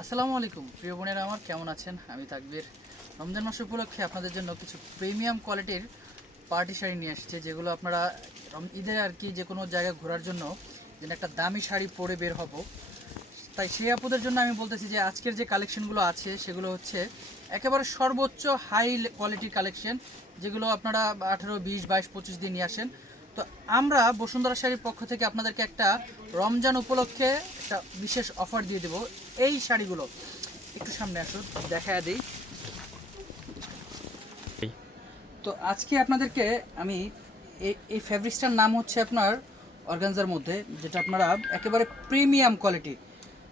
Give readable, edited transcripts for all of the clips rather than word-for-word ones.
আসসালামু আলাইকুম প্রিয় বোনেরা, আমার কেমন আছেন? আমি তাকবীর। রমজান মাস উপলক্ষে আপনাদের জন্য কিছু প্রিমিয়াম কোয়ালিটির পার্টি শাড়ি নিয়ে এসেছে, যেগুলো আপনারা ঈদে আর কি যে কোনো জায়গায় ঘোরার জন্য যেন একটা দামি শাড়ি পরে বের হব, তাই সেই আপুদের জন্য আমি বলতেছি যে আজকের যে কালেকশনগুলো আছে সেগুলো হচ্ছে একেবারে সর্বোচ্চ হাই কোয়ালিটির কালেকশন, যেগুলো আপনারা 18, 20, 22, 25 দিন নিয়ে আসেন। তো আমরা বসুন্ধরা শাড়ির পক্ষ থেকে আপনাদেরকে একটা রমজান উপলক্ষে একটা বিশেষ অফার দিয়ে দেব। এই শাড়িগুলো একটু সামনে আসুন, দেখায় দিই। তো আজকে আপনাদেরকে আমি এই ফ্যাব্রিক্সটার নাম হচ্ছে আপনার অর্গানজার মধ্যে, যেটা আপনারা একেবারে প্রিমিয়াম কোয়ালিটি।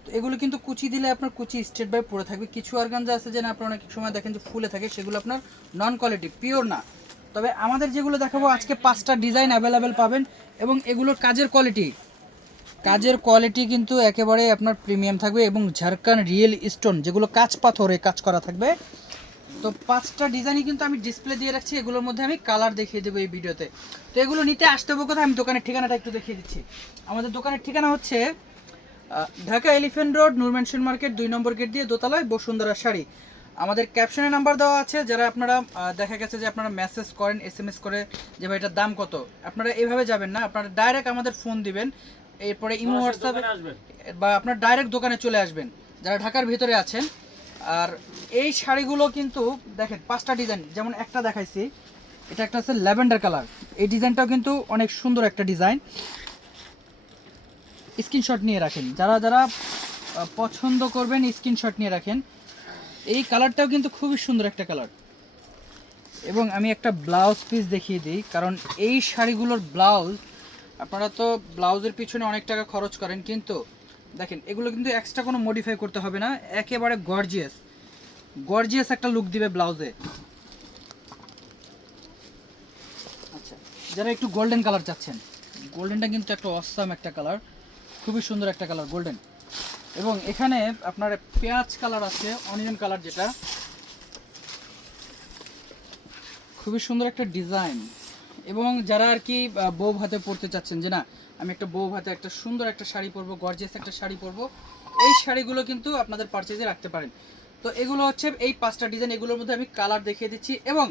তো এগুলো কিন্তু কুচি দিলে আপনার কুচি স্ট্রেট বাই পড়ে থাকবে। কিছু অর্গানজা আছে যে না আপনারা অনেক সময় দেখেন যে ফুলে থাকে, সেগুলো আপনার নন কোয়ালিটি, পিওর না। তবে আমাদের যেগুলো দেখাবো আজকে 5টা ডিজাইন অ্যাভেলেবেল পাবেন, এবং এগুলোর কাজের কোয়ালিটি কিন্তু একেবারে আপনার প্রিমিয়াম থাকবে, এবং ঝাড়খান্ড রিয়েল স্টোন যেগুলো কাঁচ পাথরে কাজ করা থাকবে। তো 5টা ডিজাইনই কিন্তু আমি ডিসপ্লে দিয়ে রাখছি, এগুলোর মধ্যে আমি কালার দেখিয়ে দেবো এই ভিডিওতে। তো এগুলো নিতে আসতে হবে কোথায়, আমি দোকানের ঠিকানাটা একটু দেখিয়ে দিচ্ছি। আমাদের দোকানের ঠিকানা হচ্ছে ঢাকা এলিফ্যান্ট রোড, নূর ম্যানশন মার্কেট, 2 নম্বর গেট দিয়ে দোতলায়, বসুন্ধরা শাড়ি। আমাদের ক্যাপশনে নাম্বার দেওয়া আছে, যারা আপনারা দেখা গেছে যে আপনারা মেসেজ করেন, SMS করে যে ভাই এটার দাম কত, আপনারা এইভাবে যাবেন না, আপনারা ডাইরেক্ট আমাদের ফোন দিবেন, এরপরে ইমো হোয়াটসঅ্যাপে বা আপনার ডাইরেক্ট দোকানে চলে আসবেন যারা ঢাকার ভিতরে আছেন। আর এই শাড়িগুলো কিন্তু দেখেন 5টা ডিজাইন, যেমন একটা দেখাইছি, এটা একটা আছে ল্যাভেন্ডার কালার। এই ডিজাইনটাও কিন্তু অনেক সুন্দর একটা ডিজাইন, স্ক্রিনশট নিয়ে রাখেন, যারা যারা পছন্দ করবেন স্ক্রিনশট নিয়ে রাখেন। এই কালারটাও কিন্তু খুবই সুন্দর একটা কালার। এবং আমি একটা ব্লাউজ পিস দেখিয়ে দিই, কারণ এই শাড়িগুলোর ব্লাউজ, আপনারা তো ব্লাউজের পিছনে অনেক টাকা খরচ করেন, কিন্তু দেখেন এগুলো কিন্তু এক্সট্রা কোনো মডিফাই করতে হবে না, একেবারে গর্জিয়াস একটা লুক দিবে ব্লাউজে। আচ্ছা, যারা একটু গোল্ডেন কালার চাচ্ছেন, গোল্ডেনটা কিন্তু একটা অসাম একটা কালার, খুবই সুন্দর একটা কালার গোল্ডেন। এবং এখানে আপনার পেঁয়াজ কালার আছে, অনিয়ন কালার, যেটা খুবই সুন্দর একটা ডিজাইন। এবং যারা আর কি বউ ভাতে পরতে চাচ্ছেন যে না আমি একটা বউ ভাতে একটা সুন্দর একটা শাড়ি পরবো, গর্জিয়াস একটা শাড়ি পরবো, এই শাড়িগুলো কিন্তু আপনাদের পারচেজে রাখতে পারেন। তো এগুলো হচ্ছে এই 5টা ডিজাইন, এগুলোর মধ্যে আমি কালার দেখিয়ে দিচ্ছি। এবং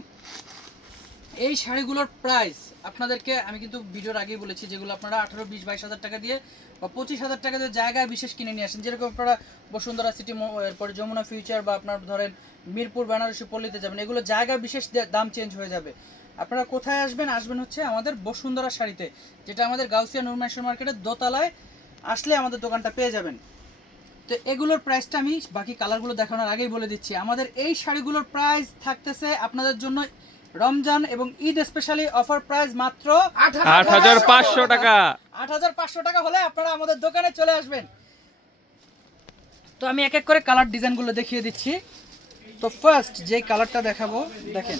এই শাড়িগুলোর প্রাইস আপনাদেরকে আমি কিন্তু ভিডিওর আগেই বলেছি, যেগুলো আপনারা 18, 20, 22 হাজার টাকা দিয়ে বা 25 হাজার টাকা দিয়ে জায়গায় বিশেষ কিনে নিয়ে আসেন, যেরকম আপনারা বসুন্ধরা সিটি, এরপরে যমুনা ফিউচার, বা আপনার ধরেন মিরপুর, বেনারসি, পল্লীতে যাবেন, এগুলো জায়গায় বিশেষ দাম চেঞ্জ হয়ে যাবে। আপনারা কোথায় আসবেন হচ্ছে আমাদের বসুন্ধরা শাড়িতে, যেটা আমাদের গাউসিয়া নূর ম্যানশন মার্কেটের দোতলায় আসলে আমাদের দোকানটা পেয়ে যাবেন। তো এগুলোর প্রাইসটা আমি বাকি কালারগুলো দেখানোর আগেই বলে দিচ্ছি। আমাদের এই শাড়িগুলোর প্রাইস থাকতেছে আপনাদের জন্য রমজান এবং ঈদ স্পেশালি অফার প্রাইস মাত্র ৮,৫০০ টাকা। ৮,৫০০ টাকা হলে আপনারা আমাদের দোকানে চলে আসবেন। তো আমি এক এক করে কালার ডিজাইনগুলো দেখিয়ে দিচ্ছি। তো ফার্স্ট যে কালারটা দেখাবো, দেখেন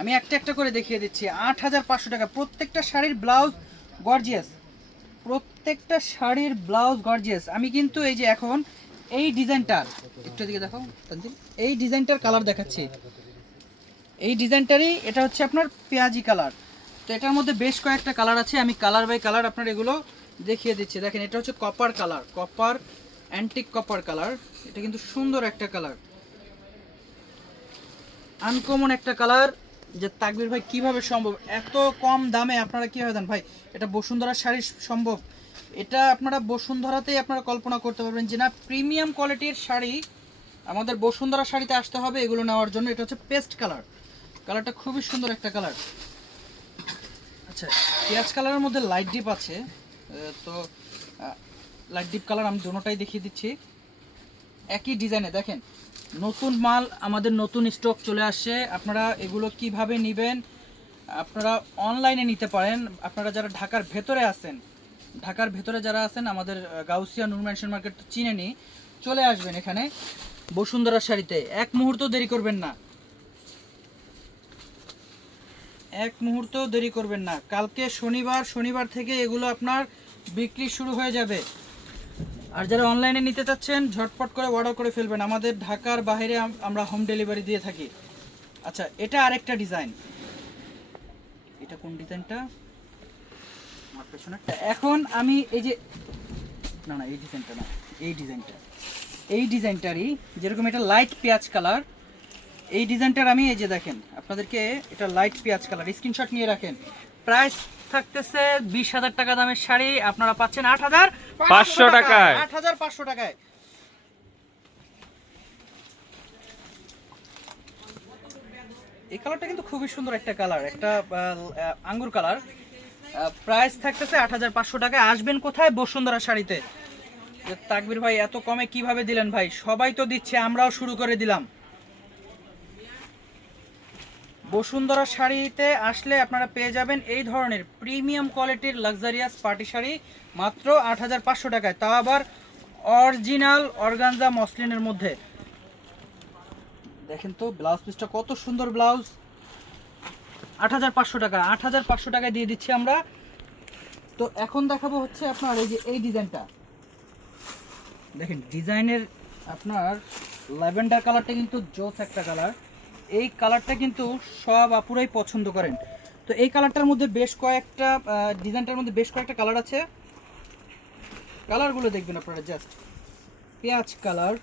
আমি একটা একটা করে দেখিয়ে দিচ্ছি। ৮,৫০০ টাকা, প্রত্যেকটা শাড়ির ব্লাউজ গর্জিয়াস, আমি কিন্তু এই যে এখন এই ডিজাইনটার একটু দিকে দেখো তানজিল, এই ডিজাইনটার কালার দেখাচ্ছি। এই ডিজাইনটারই এটা হচ্ছে আপনার পেঁয়াজি কালার। তো এটার মধ্যে বেশ কয়েকটা কালার আছে, আমি কালার বাই কালার আপনার এগুলো দেখিয়ে দিচ্ছি। দেখেন এটা হচ্ছে copper colour, antique copper colour. এটা কিন্তু সুন্দর একটা কালার, আনকমন একটা কালার, যে তাকবীর ভাই কিভাবে সম্ভব এত কম দামে আপনারা কীভাবে দেন ভাই, এটা বসুন্ধরা শাড়ি সম্ভব? এটা আপনারা বসুন্ধরাতেই আপনারা কল্পনা করতে পারবেন যে না প্রিমিয়াম কোয়ালিটির শাড়ি আমাদের বসুন্ধরা শাড়িতে আসতে হবে এগুলো নেওয়ার জন্য। এটা হচ্ছে পেস্ট কালারটা খুবই সুন্দর একটা কালার। আচ্ছা, পেঁয়াজ কালারের মধ্যে লাইট ডিপ আছে, তো লাইট ডিপ কালার আমি দুটোটাই দেখিয়ে দিচ্ছি। একই ডিজাইনে দেখেন, নতুন মাল, আমাদের নতুন স্টক চলে আসছে। আপনারা এগুলো কিভাবে নেবেন, আপনারা অনলাইনে নিতে পারেন। আপনারা যারা ঢাকার ভেতরে যারা আছেন, আমাদের গাউসিয়া নূর ম্যানশন মার্কেট তো চিনেনি, চলে আসবেন এখানে বসুন্ধরা শাড়িতে, এক মুহূর্ত দেরি করবেন না। কালকে শনিবার থেকে এগুলো আপনার বিক্রি শুরু হয়ে যাবে। আর যারা অনলাইনে নিতে চাচ্ছেন ঝটপট করে অর্ডার করে ফেলবেন, আমাদের ঢাকার বাইরে আমরা হোম ডেলিভারি দিয়ে থাকি। আচ্ছা, এটা আরেকটা ডিজাইন, এটা কোন ডিজাইনটা এখন আমি এই যে না এই ডিজাইনটা না, এই ডিজাইনটা এই ডিজাইনটারই, যেরকম এটা লাইট পেঁয়াজ কালার, এই ডিজাইনটার আমি এই যে দেখেন আপনাদেরকে, এটা লাইট পেঁয়াজ কালার, স্ক্রিনশট নিয়ে রাখেন। প্রাইস থাকতেছে 20,000 টাকা দামের শাড়ি, আপনারা পাচ্ছেন 8,500 টাকায়। 8,500 টাকায়। এই কালারটা কিন্তু খুবই সুন্দর একটা কালার, একটা আঙ্গুর কালার। প্রাইস থাকতেছে 8,500 টাকায়। আসবেন কোথায়? বসুন্ধরা শাড়িতে। যে তাকবীর ভাই এত কমে কিভাবে দিলেন ভাই? সবাই তো দিচ্ছে, আমরাও শুরু করে দিলাম। বসুন্ধরা শাড়িতে আসলে আপনারা পেয়ে যাবেন এই ধরনের প্রিমিয়াম কোয়ালিটির লাক্সারিয়াস পার্টি শাড়ি মাত্র 8,500 টাকায়, তাও আবার অরিজিনাল অর্গানজা মসলিনের মধ্যে। দেখেন তো ব্লাউজ পিসটা কত সুন্দর ব্লাউজ। 8,500 টাকা, 8,500 টাকায় দিয়ে দিচ্ছি আমরা। তো এখন দেখাবো হচ্ছে আপনার এই যে এই ডিজাইনটা দেখেন, ডিজাইনের আপনার ল্যাভেন্ডার কালারটা কিন্তু জোস একটা কালার। এই কালারটা কিন্তু সব আপুরাই পছন্দ করেন। তো এই কালারটার মধ্যে বেশ কয়েকটা ডিজাইনটার মধ্যে বেশ কয়েকটা কালার আছে, কালারগুলো দেখবেন আপনারা। জাস্ট পেঁয়াজ কালার,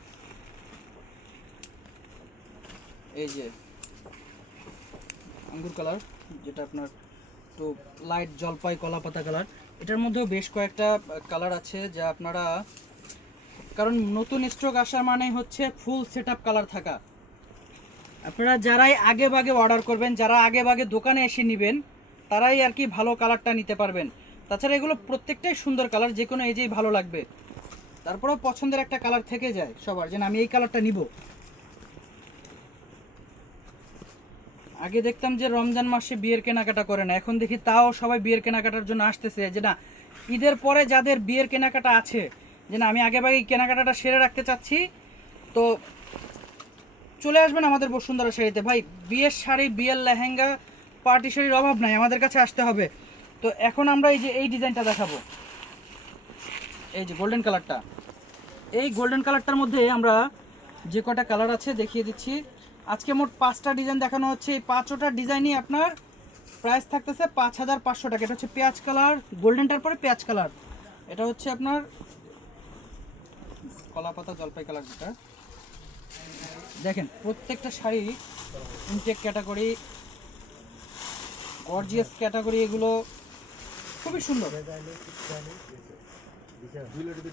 এই যে আঙ্গুর কালার, যেটা আপনার তো লাইট জলপাই কলা পাতা কালার, এটার মধ্যেও বেশ কয়েকটা কালার আছে যা আপনারা, কারণ নতুন স্টক আসা মানে হচ্ছে ফুল সেটআপ কালার থাকা। আপনারা যারাই আগে ভাগে অর্ডার করবেন, যারা আগে ভাগে দোকানে এসে নেবেন, তারাই আর কি ভালো কালারটা নিতে পারবেন। তাছাড়া এগুলো প্রত্যেকটাই সুন্দর কালার, যে কোনো এজেই ভালো লাগবে। তারপরেও পছন্দের একটা কালার থেকে যায় সবার, যেন আমি এই কালারটা নিব। আগে দেখতাম যে রমজান মাসে বিয়ের কেনাকাটা করে না, এখন দেখি তাও সবাই বিয়ের কেনাকাটার জন্য আসতেছে। যে না, ঈদের পরে যাদের বিয়ের কেনাকাটা আছে, যে না আমি আগে ভাগে কেনাকাটাটা সেরে রাখতে চাচ্ছি, তো চলে আসবেন আমাদের বসুন্ধরা শাড়িতে। ভাই বিয়ের শাড়ি, বিয়ের লেহেঙ্গা, পার্টি শাড়ির অভাব নাই, আমাদের কাছে আসতে হবে। তো এখন আমরা এই যে এই ডিজাইনটা দেখাবো, এই যে গোল্ডেন কালারটা। এই গোল্ডেন কালারটার মধ্যে আমরা যে কটা কালার আছে দেখিয়ে দিচ্ছি। আজকে মোট 5টা ডিজাইন দেখানো হচ্ছে। এই 5টা ডিজাইনই আপনার প্রাইস থাকতেছে 5,500 টাকা। এটা হচ্ছে পেঁয়াজ কালার, গোল্ডেনটার পরে পেঁয়াজ কালার, এটা হচ্ছে আপনার কলা পাতা জলপাই কালার। যেটা দেখেন প্রত্যেকটা শাড়ি ইনটেক ক্যাটাগরি, গর্জিয়াস ক্যাটাগরি, এগুলো খুবই সুন্দর,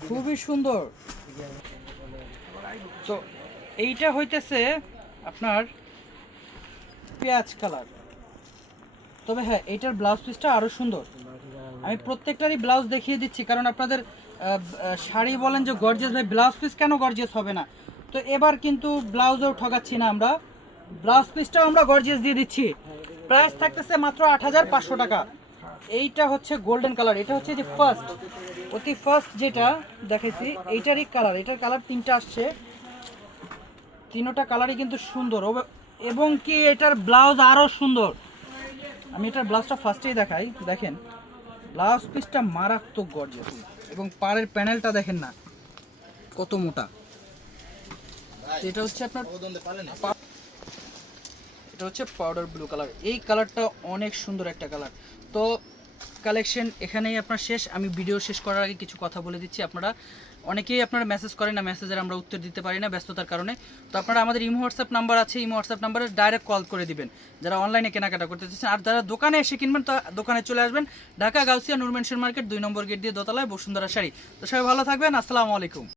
খুবই সুন্দর। তো এইটা হইতেছে আপনার পেঁয়াজ কালার। তবে হ্যাঁ, এইটার ব্লাউজ পিসটা আরও সুন্দর। আমি প্রত্যেকটারই ব্লাউজ দেখিয়ে দিচ্ছি, কারণ আপনাদের শাড়ি বলেন যে গর্জিয়াস, ভাই ব্লাউজ পিস কেন গর্জিয়াস হবে না? তো এবার কিন্তু ব্লাউজও ঠকাচ্ছি না আমরা, ব্লাউজ পিসটাও আমরা গর্জিয়াস দিয়ে দিচ্ছি। প্রাইস থাকতেছে মাত্র 8,500 টাকা। এইটা হচ্ছে গোল্ডেন কালার, এটা হচ্ছে যে ফার্স্ট যেটা দেখাইছি এইটারই কালার। এটার কালার 3টা আসছে, 3টা কালারই কিন্তু সুন্দর, এবং কি এটার ব্লাউজ আরও সুন্দর। আমি এটার ব্লাউজটা ফার্স্টেই দেখাই। দেখেন ব্লাউজ পিসটা মারাত্মক গর্জিয়াস, এবং পাড়ের প্যানেলটা দেখেন না কত মোটা। এটা হচ্ছে আপনার, এটা হচ্ছে পাউডার ব্লু কালার। এই কালারটা অনেক সুন্দর একটা কালার। তো কালেকশন এখানেই আপনার শেষ। আমি ভিডিও শেষ করার আগে কিছু কথা বলে দিচ্ছি। আপনারা অনেকেই আপনারা মেসেজ করেন না, মেসেজের আমরা উত্তর দিতে পারি না ব্যস্ততার কারণে। তো আপনারা আমাদের ইমো হোয়াটসঅ্যাপ নাম্বার আছে, ইমো হোয়াটসঅ্যাপ নাম্বারে ডাইরেক্ট কল করে দিবেন যারা অনলাইনে কেনাকাটা করতে চাচ্ছেন। আর যারা দোকানে এসে কিনবেন, তো দোকানে চলে আসবেন, ঢাকা গাউসিয়া নূর মেনশন মার্কেট 2 নম্বর গেট দিয়ে দোতলায় বসুন্ধরা শাড়ি। তো সবাই ভালো থাকবেন, আসসালামু আলাইকুম।